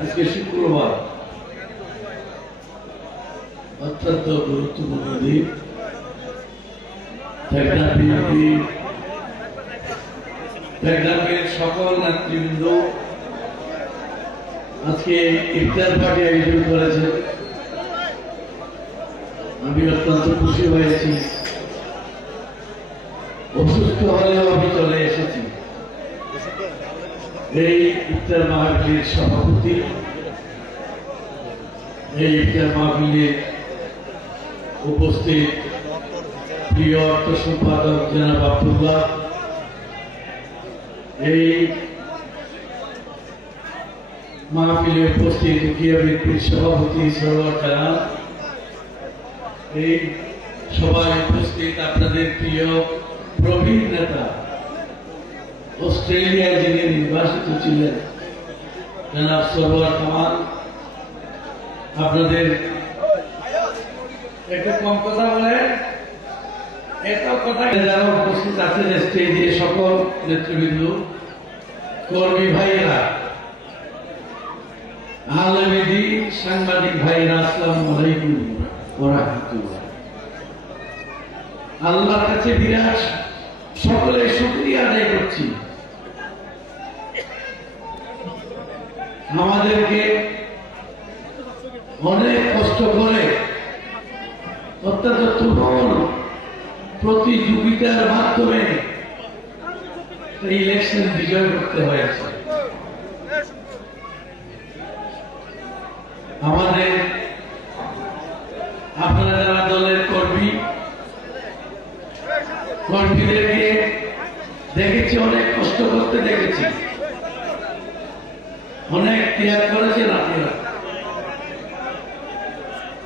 আজকে শুক্রবার অত্যন্ত গুরুত্বপূর্ণ দিন। সকল নেতৃবৃন্দ আজকে ইফতার পার্টি আয়োজন করেছে। আমি অত্যন্ত খুশি হয়েছি। অসুস্থ হলেও আমি চলে এসেছি। এই ইফতার মাহফিলের সভাপতি, এই ইফতার মাহফিলে উপস্থিত প্রিয় অর্থ সম্পাদক জনাব আব্দুল্লাহ, এই মাহফিলে উপস্থিত বিএনপির সভাপতি সরওয়ার জাহান, এই সবাই উপস্থিত আপনাদের প্রিয় প্রবীণ নেতা, অস্ট্রেলিয়ায় যিনি নির্বাসিত ছিলেন জনাব সরওয়ার কামাল, আপনাদের একটু কম কথা বলে এত কথা যারা উপস্থিত আছেন স্টেজে, সকল নেতৃবৃন্দ, কর্মী ভাইয়েরা, আলেমে দ্বীন, সাংবাদিক ভাইয়েরা, আসসালামু আলাইকুম ওয়া রাহমাতুল্লাহ। আল্লাহর কাছে বিরাট সকলে শুকরিয়া আদায় করছি। আমাদেরকে অনেক কষ্ট করে অত্যন্ত তুমুল প্রতিযোগিতার মাধ্যমে ইলেকশন বিজয় করতে হয়েছে। আমাদের আপনারা যারা দলের কর্মীদেরকে দেখেছি, অনেক কষ্ট করতে দেখেছি, অনেক ত্যাগ করেছেন আপনারা।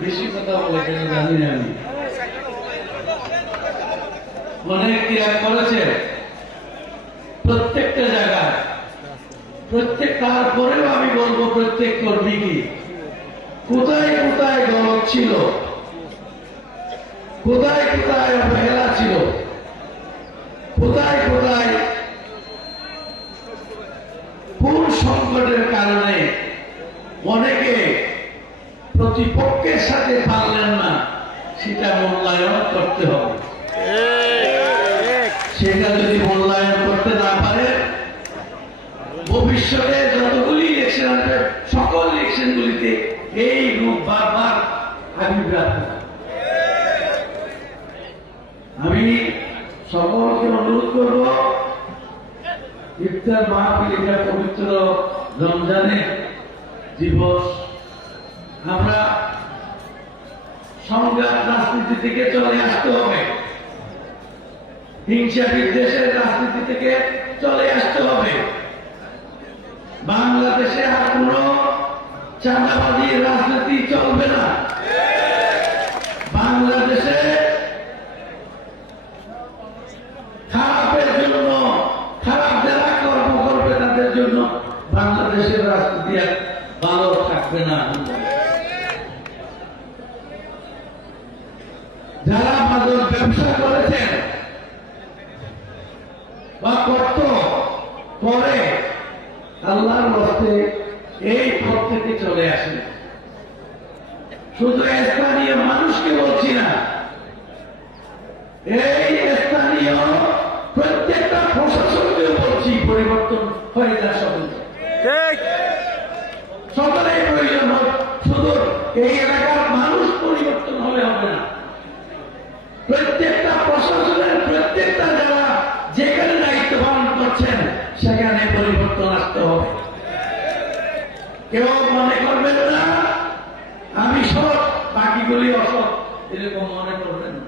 বেশি কথা বলে কেন জানি না আমি, অনেক ত্যাগ করেছে প্রত্যেকটা জায়গায়, তারপরেও আমি বলবো প্রত্যেক কর্মীকে কোথায় কোথায় গলদ ছিল, কোথায় কোথায় অবহেলা ছিল, কোথায় কোথায় কোন সংকটের কারণে অনেকে প্রতিপক্ষের সাথে পারলেন না, সেটা মূল্যায়ন করতে হবে। সেটা যদি মূল্যায়ন করতে না পারে, ভবিষ্যতে যতগুলি ইলেকশন আসবে সকল ইলেকশন গুলিতে এই রূপ বারবার আবির্ভাব হবে। আমি সকলকে অনুরোধ করব, ইফতার মাহফিল এটা পবিত্র রমজানের দিবস, আমরা সংঘাত রাজনীতি থেকে চলে আসতে হবে, হিংসা বিদ্বেষের রাজনীতি থেকে চলে আসতে হবে। বাংলাদেশে আর কোন চাঁদাবাদী রাজনীতি চলবে না। বাংলাদেশে খারাপের জন্য, খারাপ যারা কর্ম করবে তাদের জন্য বাংলাদেশের রাজনীতি আর ভালো থাকবে না। যারা মাদক ব্যবসা করেছেন বা করত পরে, আল্লাহর রাস্তে এই পথ থেকে চলে আসে। শুধু স্থানীয় মানুষকে বলছি না, এই স্থানীয় প্রত্যেকটা প্রশাসনকে বলছি, পরিবর্তন হয়ে যা সকলেই প্রয়োজন। শুধু এই এলাকার মানুষ পরিবর্তন হলে হবে না, প্রত্যেকটা প্রশাসনের প্রত্যেকটা যারা যেখানে দায়িত্ব পালন করছেন সেখানে পরিবর্তন আসতে হবে। কেউ মনে করবেন না আমি সৎ, বাকিগুলি অসৎ, এরকম মনে করবেন না।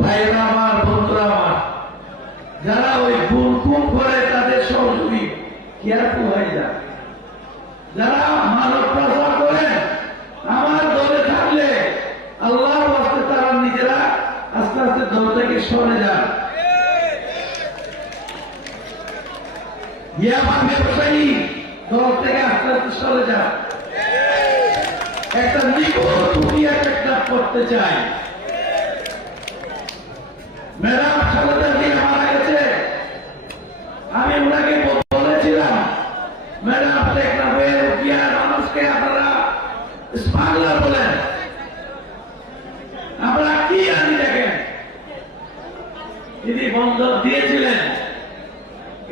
ভাইরা আমার, বন্ধুরা আমার, যারা ওই গুম করে তাদের সহযোগী কেয়ারফুল হয়ে যায়। যারা মানব প্রচার করেন আমার দলে থাকলে আল্লাহর রাস্তায় তারা নিজেরা আস্তে আস্তে দল থেকে সরে যান। ইয়ামান ব্যবসায়ী দল থেকে আস্তে আস্তে সরে যান। একটা নিখুঁত দুনিয়া একটা করতে চায়। ম্যাডাম খালেদা জিয়া মারা গেছে, আমি ওনাকে বলেছিলাম ম্যাডাম টেকনাফের উকিয়ার মানুষকে আপনারা স্মাগলার বলেন, আপনারা কি আনি দেখেন। তিনি বন্দর দিয়েছিলেন,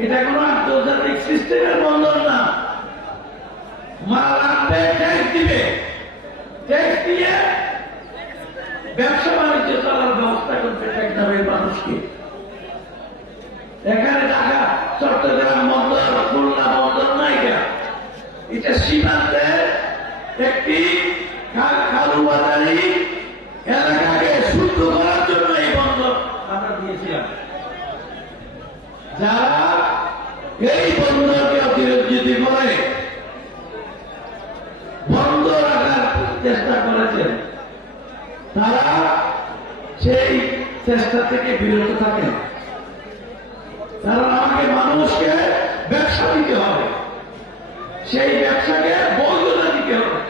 এটা কোন আন্তর্জাতিক সিস্টেমের বন্দর না। মাল আনবে, ট্যাক্স দিবে, ট্যাক্স দিয়ে ব্যবসা বাণিজ্য চলার ব্যবস্থা করতে টেকনাফের মানুষকে। এখানে ঢাকা চট্টগ্রাম বন্দর, খুলনা বন্দর নাই, এটা সীমান্তের একটি খালুবাজারি এলাকাকে শুদ্ধ করার জন্য এই বন্দর আমরা দিয়েছিলাম। যারা এই বন্দরকে অতিরঞ্জিত করে বন্ধ রাখার চেষ্টা করেছেন, তারা সেই চেষ্টা থেকে বিরত থাকেন। কারণ আমাকে মানুষকে ব্যবসা দিতে হবে, সেই ব্যবসাকে বৈধতা দিতে হবে।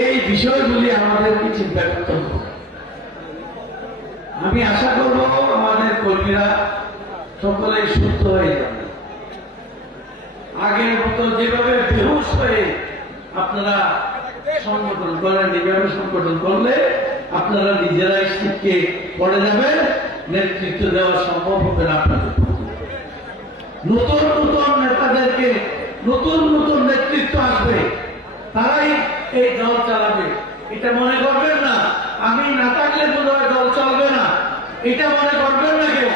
এই বিষয়গুলি আমাদেরকে চিন্তা করতে হবে। আমি আশা করব আমাদের কর্মীরা সকলেই সুস্থ হয়ে যাবে। আগের মতো যেভাবে বেহুশ হয়ে আপনারা সংগঠন করেন, যেভাবে সংগঠন করলে আপনারা নিজেরাই শিখকে পড়ে যাবেন, নেতৃত্ব দেওয়া সম্ভব হবে না আপনাদের। নতুন নতুন নেতাদেরকে নতুন নতুন নেতৃত্ব আসবে, তারাই এই দল চালাবে। এটা মনে করবেন না আমি না থাকলে বোধহয় দল চলবে না, এটা মনে করবেন না কেউ।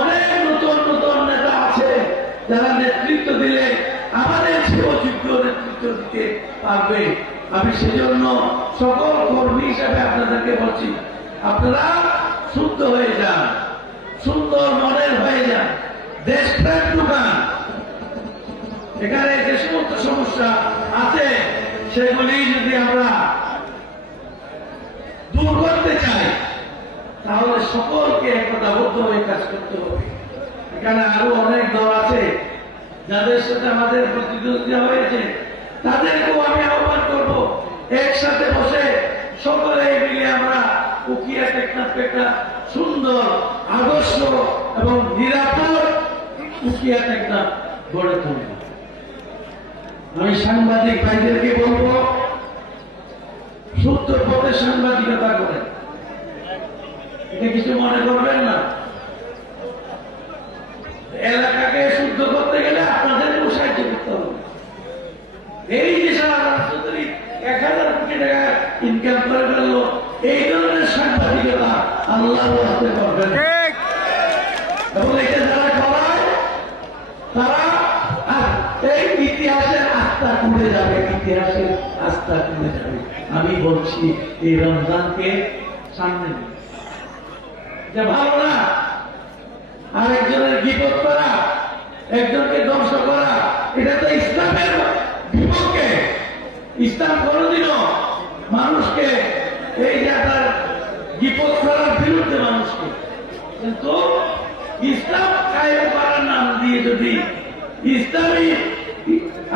অনেক নতুন নতুন নেতা আছে যারা নেতৃত্ব দিলে আমাদের সেবযোগ্য নেতৃত্ব দিতে পারবে। আমি সেজন্য সকল কর্মী হিসাবে আপনাদেরকে বলছি, আপনারা শুদ্ধ হয়ে যান, সুন্দর মনের হয়ে যান, দেশপ্রেম ঢুকান। এখানে যে সমস্ত সমস্যা আছে সেগুলি যদি আমরা দূর করতে চাই, তাহলে সকলকে একতাবদ্ধ হয়ে কাজ করতে হবে। এখানে আরো অনেক দল আছে যাদের সাথে আমাদের প্রতিদ্বন্দ্বিতা হয়েছে, তাদেরকেও আমি আহ্বান করব, একসাথে বসে সকলে মিলে আমরা উকিয়া টেকনাফ একটা সুন্দর আদর্শ এবং নিরাপদ উকিয়া টেকনাফ গড়ে তুলব। আমি সাংবাদিক ভাইদেরকে বলবো, শুদ্ধ পথে সাংবাদিকতা করে, এটা কিছু মনে করবেন না। এলাকাকে শুদ্ধ করতে গেলে আপনাদেরকেও সাহায্য করতে হবে। এই যে সারা রাষ্ট্রপতি 1000 কোটি টাকা ইনকাম করে ফেললো, এই ধরনের সাংবাদিকতা আল্লাহ রাস্তে করবেন। এবং এটা যারা করায় তারা এই ইতিহাসের আস্থা কমে যাবে, ইতিহাসের আস্থা কমে যাবে। আমি বলছি এই রমজানকে সামনে নিয়ে যে ভালো না আরেকজনের বিপদ করা, একজনকে ধ্বংস করা, এটা তো ইসলামের বিপক্ষে। ইসলাম কোনদিনও মানুষকে এই যে তার বিপদ করার বিরুদ্ধে মানুষকে, কিন্তু ইসলাম কায়েম করার নাম দিয়ে যদি ইসলামী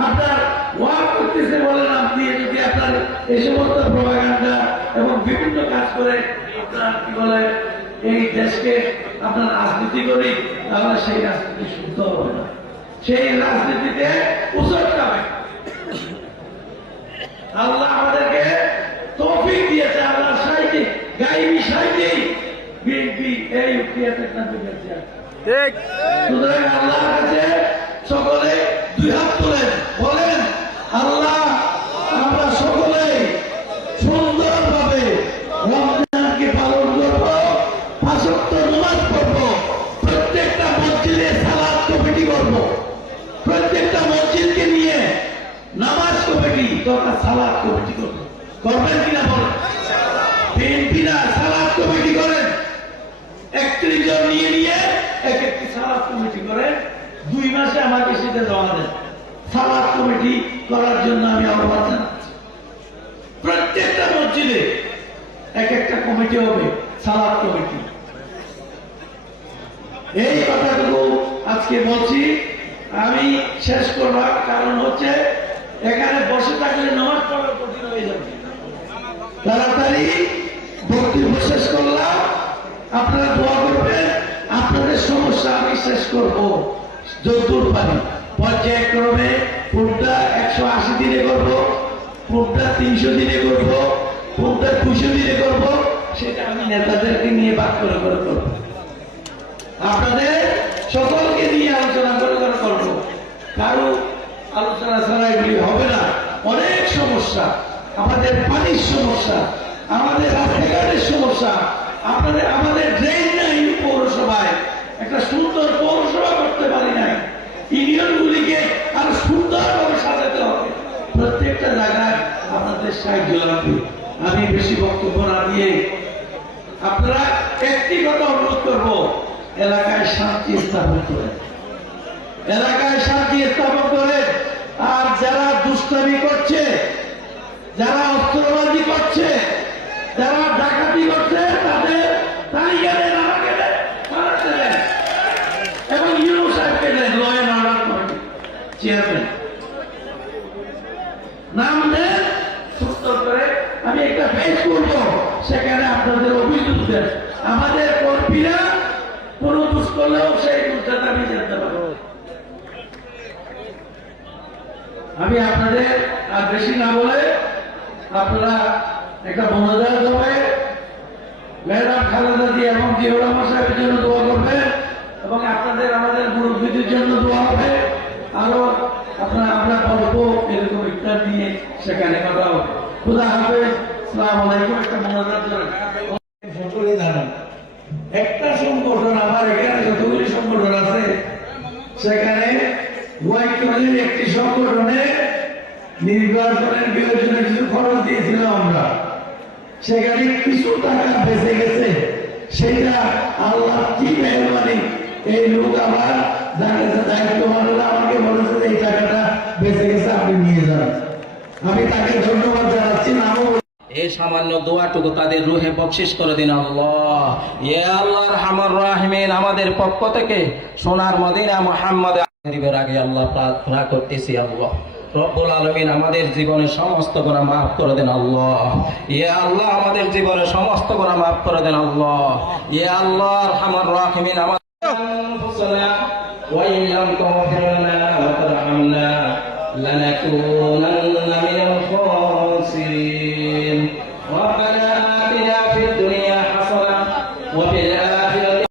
আপনার ওয়াক করতেছে বলে নাম দিয়ে যদি আপনার এই সমস্ত প্রপাগান্ডা এবং বিভিন্ন কাজ করে আপনার কি বলে এই দেশকে আপনার রাজনীতি করি, তাহলে সেই রাজনীতি শুদ্ধ হবে না, সেই রাজনীতিতে উচট যাবে। আল্লাহ আমাদেরকে তৌফিক দিয়েছে, আল্লাহ সাইডে গাইবি সাইডে বিএনপি এই উকিয়া টেকনাফ দিয়েছে। ঠিক, সুতরাং আল্লাহর কাছে সকলে দুই হাত তুলেন, বলেন আল্লাহ আমরা সকলে সুন্দরভাবে রমজানকে পালন করব, 5 ওয়াক্ত নামাজ পড়ব, প্রত্যেকটা মসজিদে সালাত কমিটি করব, প্রত্যেকটা মসজিদকে নিয়ে নামাজ কমিটি দরকার সালাত কমিটি করব। করবেন কিনা বলেন? বিএনপিরা সালাত কমিটি করেন, 31 জন নিয়ে নিয়ে এক একটি সালাত কমিটি করেন, 2 মাসে আমাকে সেটা জমা দেন। সালাত কমিটি করার জন্য আমি আহ্বান জানাচ্ছি, প্রত্যেকটা মসজিদে এক একটা কমিটি হবে, সালাত কমিটি। এই কথাটুকু আজকে বলছি। আমি শেষ করবার কারণ হচ্ছে এখানে বসে থাকলে নামাজ পড়া কঠিন হয়ে যাবে। তাড়াতাড়ি করলাম, আপনারা দোয়া করবেন, আপনাদের সমস্যা আমি শেষ করব যতদূর পারি। পর্যায়ক্রমে কোনটা 180 দিনে করব, কোনটা 300 দিনে করব, কোনটা 200 দিনে করব, সেটা আমি নেতাদেরকে নিয়ে বাদ করে করব। আপনাদের সকলকে নিয়ে আলোচনা করে করবো। কারো আলোচনা ছাড়া এগুলি হবে না। অনেক সমস্যা, আমাদের পানির সমস্যা, আমাদের রাস্তাঘাটের সমস্যা, আমাদের ড্রেন নাই পৌরসভায়, একটা সুন্দর পৌরসভা করতে পারি নাই। ইউনিয়নগুলিকে আরো সুন্দরভাবে সাজাতে হবে। প্রত্যেকটা জায়গায় আপনাদের সাহায্য লাগবে। আমি বেশি বক্তব্য না দিয়ে আপনারা একটি কথা অনুরোধ করবো, এলাকায় শান্তি স্থাপন করে, এলাকায় শান্তি স্থাপন করে। আর যারা দুষ্টামি করছে, যারা অস্ত্রবাজি করছে, যারা ডাকাতি করছে, তাদের তালিকা দেন, আমাকে দেন, মারাতে দেন, এবং ইউনো সাহেবকে দেন, law and order committee chairman নাম দেন, সুন্দর করে আমি একটা পেশ করব, সেখানে আপনাদের অভিযোগ দেন। আমাদের কর্মীরা কোনো দোষ করলেও সেই দোষটা আমি জানতে পারবো। আমি আপনাদের আর বেশি না বলে আপনারা একটা মনোজাত হবে, ম্যাডাম খালেদা জিয়া এবং জিয়াউর রহমান সাহেবের জন্য দোয়া করবেন, এবং আপনাদের আমাদের মুরব্বীদের জন্য দোয়া হবে। আরো আমরা গল্প এরকম ইত্যাদি নিয়ে সেখানে কথা হবে। খুদা হাফেজ, আসসালামু আলাইকুম। একটা মনোজাত সকলে জানেন, একটা সংগঠন, আমার এখানে যতগুলি সংগঠন আছে সেখানে ওয়াইকুলের একটি সংগঠনে নির্বাচনের বিবেচনায় কিছু খরচ দিয়েছিলাম আমরা, সেখানে কিছু টাকা বেঁচে গেছে। সেটা আল্লাহ কি মেহরবানি, এই লোক আমার দায়িত্ব মানুষ আমাকে বলেছে যে এই টাকাটা বেঁচে গেছে, আপনি নিয়ে যান। আমি তাকে ধন্যবাদ জানাচ্ছি। নামও এই সামান্য দোয়াটুকু তাদের রুহে বকশিশ করে দিন আল্লাহ। ইয়া আল্লাহর রহমান রাহিমিন, আমাদের পক্ষ থেকে সোনার মদিনা মুহাম্মদ শরীফের আগে আল্লাহ প্রার্থনা করতেছি, আল্লাহ রব্বুল আলামিন আমাদের জীবনের সমস্ত গুনাহ মাফ করে দেন আল্লাহ। ইয়া আল্লাহ আমাদের জীবনের সমস্ত গুনাহ মাফ করে দেন আল্লাহ। ইয়া আল্লাহর রহমান রাহিমিন, আমাদের ওয়া ইন লাম তাগফির লানা ওয়া তারহামনা লানাকুনান্না